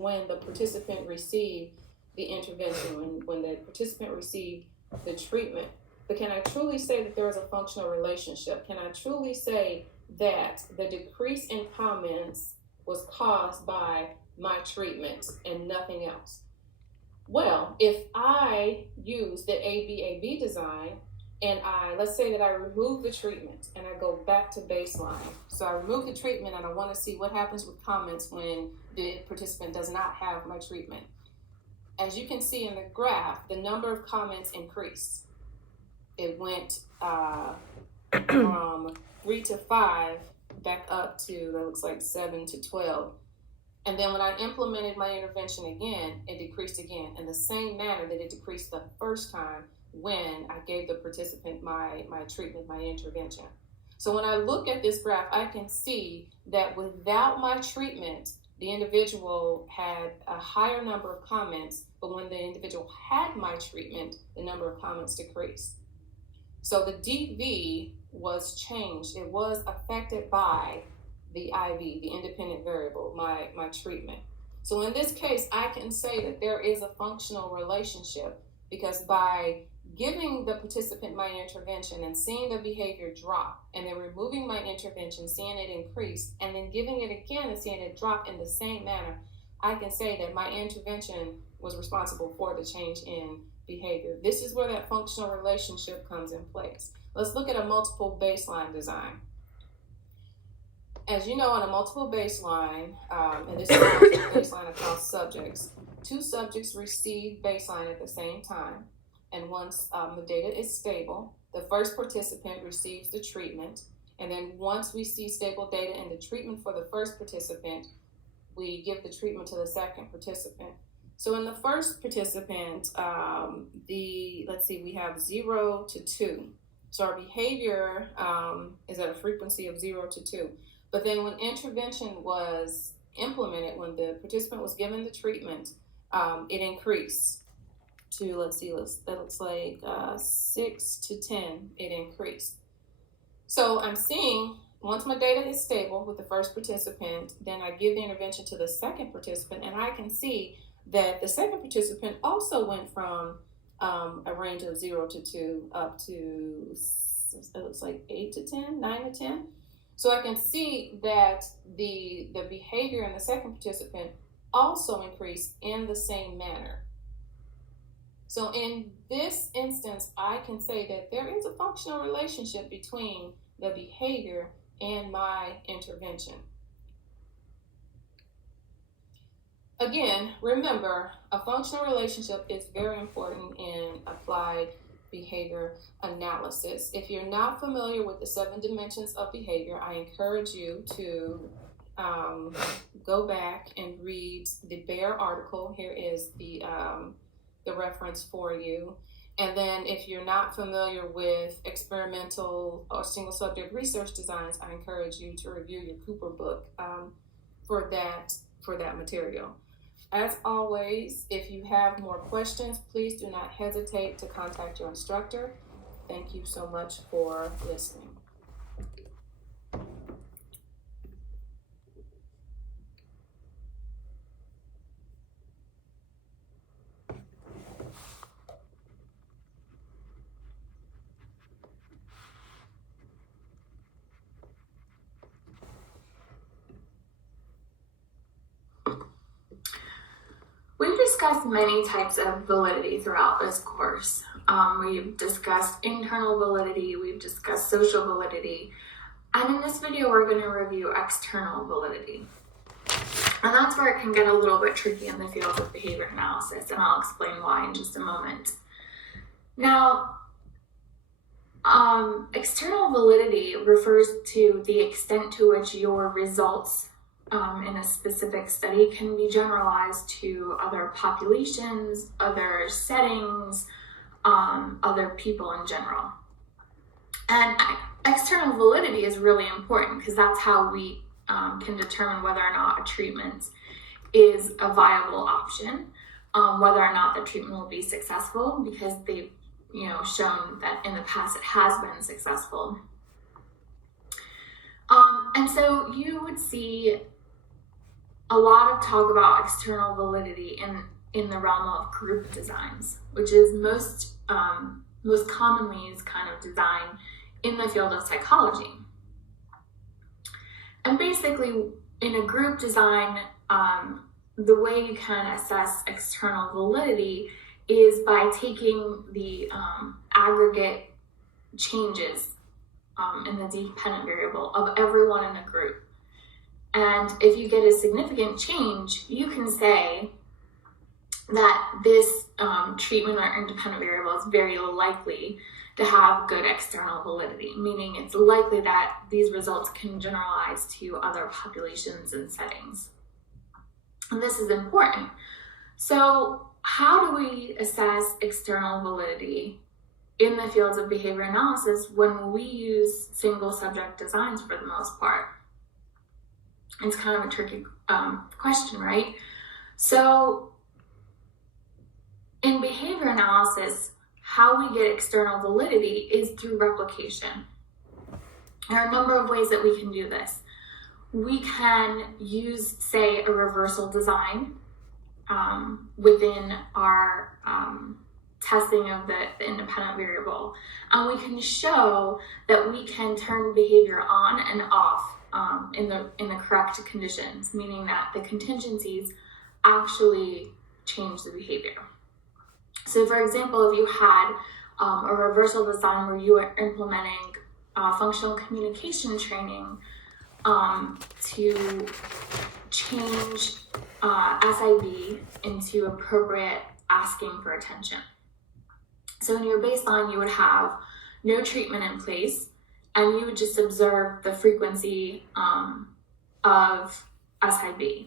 when the participant received the intervention, when the participant received the treatment. But can I truly say that there is a functional relationship? Can I truly say that the decrease in comments was caused by my treatment and nothing else? Well, if I use the ABAB design and let's say that I remove the treatment and I go back to baseline. So I remove the treatment and I want to see what happens with comments when the participant does not have my treatment. As you can see in the graph, the number of comments increased. It went from 3 to 5 back up to, that looks like 7 to 12. And then when I implemented my intervention again, it decreased again in the same manner that it decreased the first time when I gave the participant my treatment, my intervention. So when I look at this graph, I can see that without my treatment, the individual had a higher number of comments, but when the individual had my treatment, the number of comments decreased. So the DV was changed. It was affected by the IV, the independent variable, my treatment. So in this case, I can say that there is a functional relationship, because by giving the participant my intervention and seeing the behavior drop, and then removing my intervention, seeing it increase, and then giving it again and seeing it drop in the same manner, I can say that my intervention was responsible for the change in behavior. This is where that functional relationship comes in place. Let's look at a multiple baseline design. As you know, on a multiple baseline, and this is a multiple baseline across subjects, 2 subjects receive baseline at the same time. And once the data is stable, the first participant receives the treatment. And then once we see stable data in the treatment for the first participant, we give the treatment to the second participant. So in the first participant, let's see, we have 0 to 2. So our behavior is at a frequency of 0 to 2. But then when intervention was implemented, when the participant was given the treatment, it increased to, let's see, that looks like 6 to 10, it increased. So I'm seeing, once my data is stable with the first participant, then I give the intervention to the second participant, and I can see that the second participant also went from a range of 0 to 2 up to, it looks like 8 to 10, 9 to 10. So I can see that the behavior in the second participant also increased in the same manner. So in this instance, I can say that there is a functional relationship between the behavior and my intervention. Again, remember, a functional relationship is very important in applied behavior analysis. If you're not familiar with the 7 dimensions of behavior, I encourage you to go back and read the Bayer article. Here is the reference for you. And then if you're not familiar with experimental or single subject research designs, I encourage you to review your Cooper book for that material. As always, if you have more questions, please do not hesitate to contact your instructor. Thank you so much for listening. We've discussed many types of validity throughout this course. We've discussed internal validity, we've discussed social validity, and in this video we're going to review external validity. And that's where it can get a little bit tricky in the field of behavior analysis, and I'll explain why in just a moment. Now, external validity refers to the extent to which your results in a specific study can be generalized to other populations, other settings, other people in general. And external validity is really important because that's how we can determine whether or not a treatment is a viable option, whether or not the treatment will be successful, because they've shown that in the past it has been successful. And so you would see a lot of talk about external validity in the realm of group designs, which is most commonly used kind of design in the field of psychology. And basically, in a group design, the way you can assess external validity is by taking the aggregate changes in the dependent variable of everyone in the group. And if you get a significant change, you can say that this treatment or independent variable is very likely to have good external validity, meaning it's likely that these results can generalize to other populations and settings. And this is important. So how do we assess external validity in the fields of behavior analysis when we use single subject designs for the most part? It's kind of a tricky question, right? So in behavior analysis, how we get external validity is through replication. There are a number of ways that we can do this. We can use, say, a reversal design within our testing of the independent variable. And we can show that we can turn behavior on and off in the correct conditions, meaning that the contingencies actually change the behavior. So for example, if you had a reversal design where you were implementing functional communication training to change SIB into appropriate asking for attention. So in your baseline, you would have no treatment in place, and you would just observe the frequency of SIB.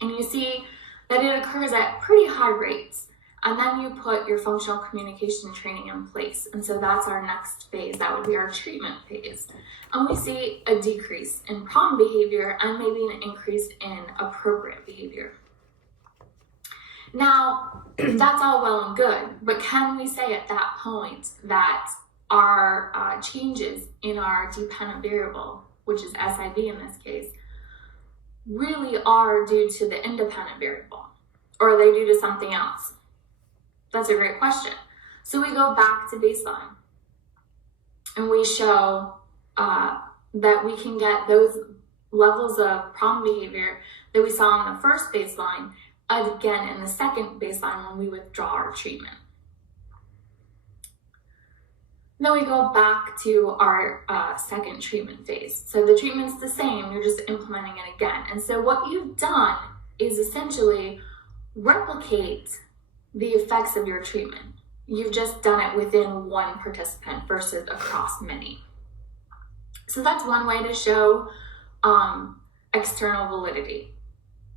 And you see that it occurs at pretty high rates. And then you put your functional communication training in place. And so that's our next phase. That would be our treatment phase. And we see a decrease in problem behavior and maybe an increase in appropriate behavior. Now, that's all well and good, but can we say at that point that our changes in our dependent variable, which is SIB in this case, really are due to the independent variable? Or are they due to something else? That's a great question. So we go back to baseline and we show that we can get those levels of problem behavior that we saw in the first baseline again in the second baseline when we withdraw our treatment. Then we go back to our second treatment phase. So the treatment's the same, you're just implementing it again. And so what you've done is essentially replicate the effects of your treatment. You've just done it within one participant versus across many. So that's one way to show external validity.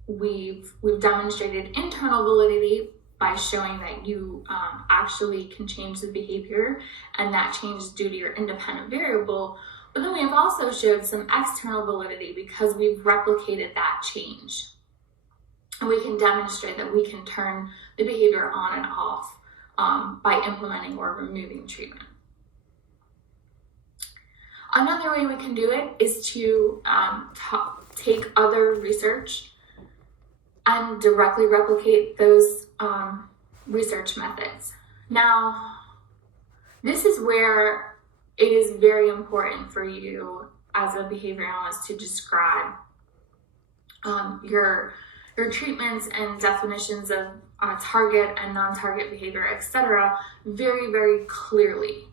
We've demonstrated internal validity by showing that you actually can change the behavior, and that change is due to your independent variable. But then we have also showed some external validity because we've replicated that change. And we can demonstrate that we can turn the behavior on and off by implementing or removing treatment. Another way we can do it is to take other research and directly replicate those research methods. Now, this is where it is very important for you as a behavior analyst to describe your treatments and definitions of target and non-target behavior, etc., very, very clearly.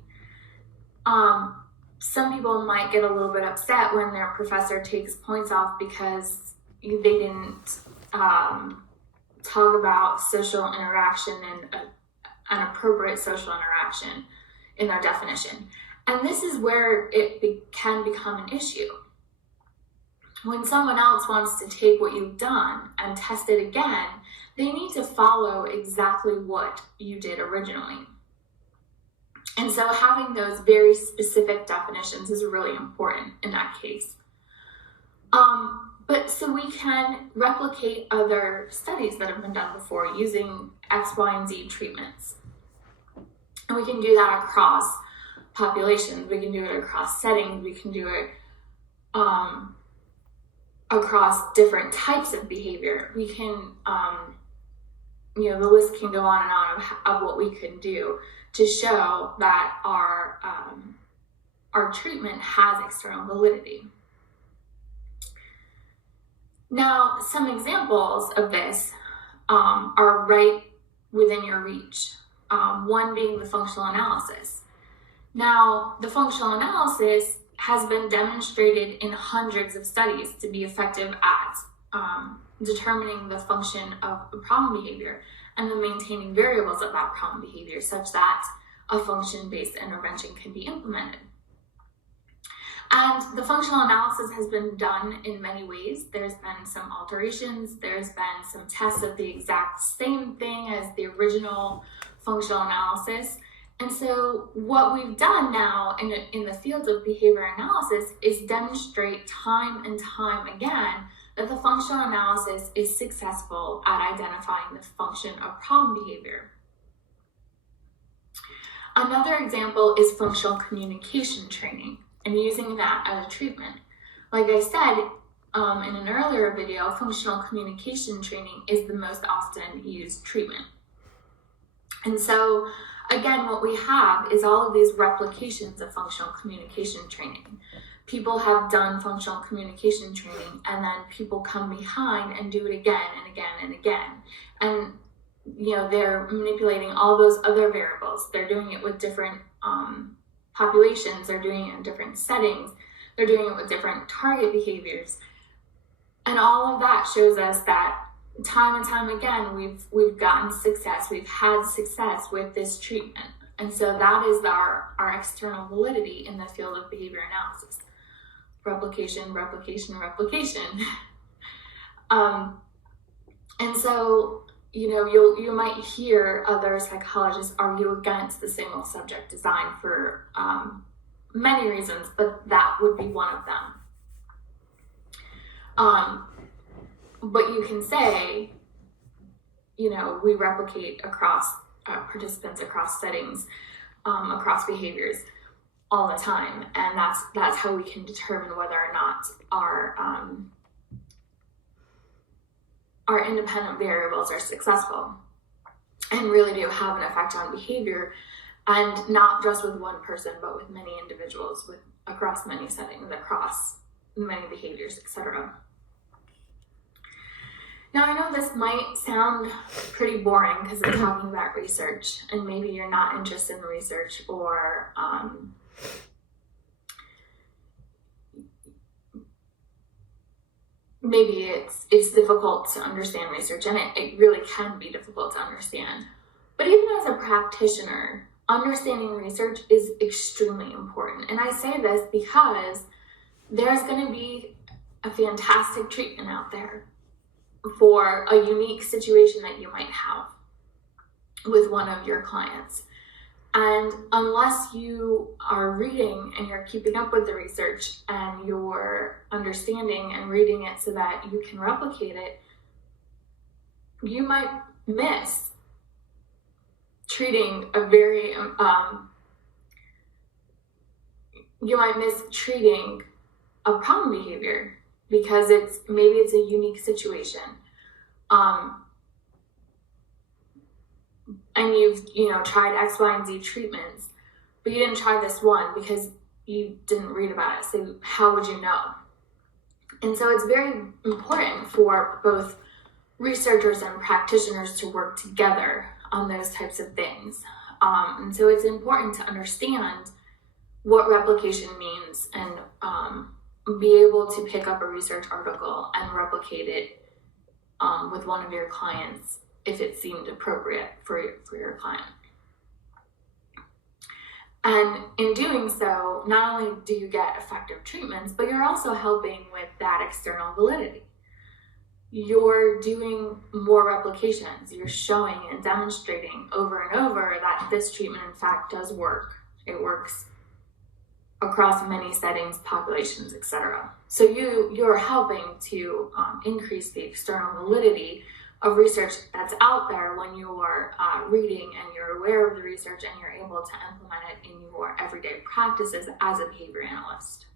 Some people might get a little bit upset when their professor takes points off because they didn't talk about social interaction and an appropriate social interaction in their definition. And this is where it can become an issue. When someone else wants to take what you've done and test it again, they need to follow exactly what you did originally. And so having those very specific definitions is really important in that case. But so we can replicate other studies that have been done before using X, Y, and Z treatments. And we can do that across populations, we can do it across settings, we can do it across different types of behavior. We can, the list can go on and on of what we could do to show that our treatment has external validity. Now, some examples of this are right within your reach. One being the functional analysis. Now, the functional analysis has been demonstrated in hundreds of studies to be effective at determining the function of a problem behavior and then maintaining variables of that problem behavior such that a function-based intervention can be implemented. And the functional analysis has been done in many ways. There's been some alterations, there's been some tests of the exact same thing as the original functional analysis. And so what we've done now in the field of behavior analysis is demonstrate time and time again that the functional analysis is successful at identifying the function of problem behavior. Another example is functional communication training and using that as a treatment. Like I said in an earlier video, functional communication training is the most often used treatment. And so again, what we have is all of these replications of functional communication training. People have done functional communication training and then people come behind and do it again and again and again. And they're manipulating all those other variables. They're doing it with different populations, they're doing it in different settings, they're doing it with different target behaviors. And all of that shows us that time and time again, we've gotten success, we've had success with this treatment. And so that is our external validity in the field of behavior analysis. Replication, replication, replication. And so, you might hear other psychologists argue against the single subject design for many reasons, but that would be one of them. But you can say, we replicate across participants, across settings, across behaviors all the time, and that's how we can determine whether or not our independent variables are successful and really do have an effect on behavior, and not just with one person, but with many individuals, across many settings, across many behaviors, etc. Now, I know this might sound pretty boring because I'm talking about research, and maybe you're not interested in research, or maybe it's difficult to understand research, and it really can be difficult to understand. But even as a practitioner, understanding research is extremely important. And I say this because there's going to be a fantastic treatment out there for a unique situation that you might have with one of your clients. And unless you are reading and you're keeping up with the research and you're understanding and reading it so that you can replicate it, you might miss treating a very, a problem behavior because maybe it's a unique situation. And you've tried X, Y, and Z treatments, but you didn't try this one because you didn't read about it. So how would you know? And so it's very important for both researchers and practitioners to work together on those types of things. And so it's important to understand what replication means and be able to pick up a research article and replicate it with one of your clients if it seemed appropriate for your client. And in doing so, not only do you get effective treatments, but you're also helping with that external validity. You're doing more replications. You're showing and demonstrating over and over that this treatment, in fact, does work. It works across many settings, populations, etc. So you're helping to increase the external validity of research that's out there when you're reading and you're aware of the research and you're able to implement it in your everyday practices as a behavior analyst.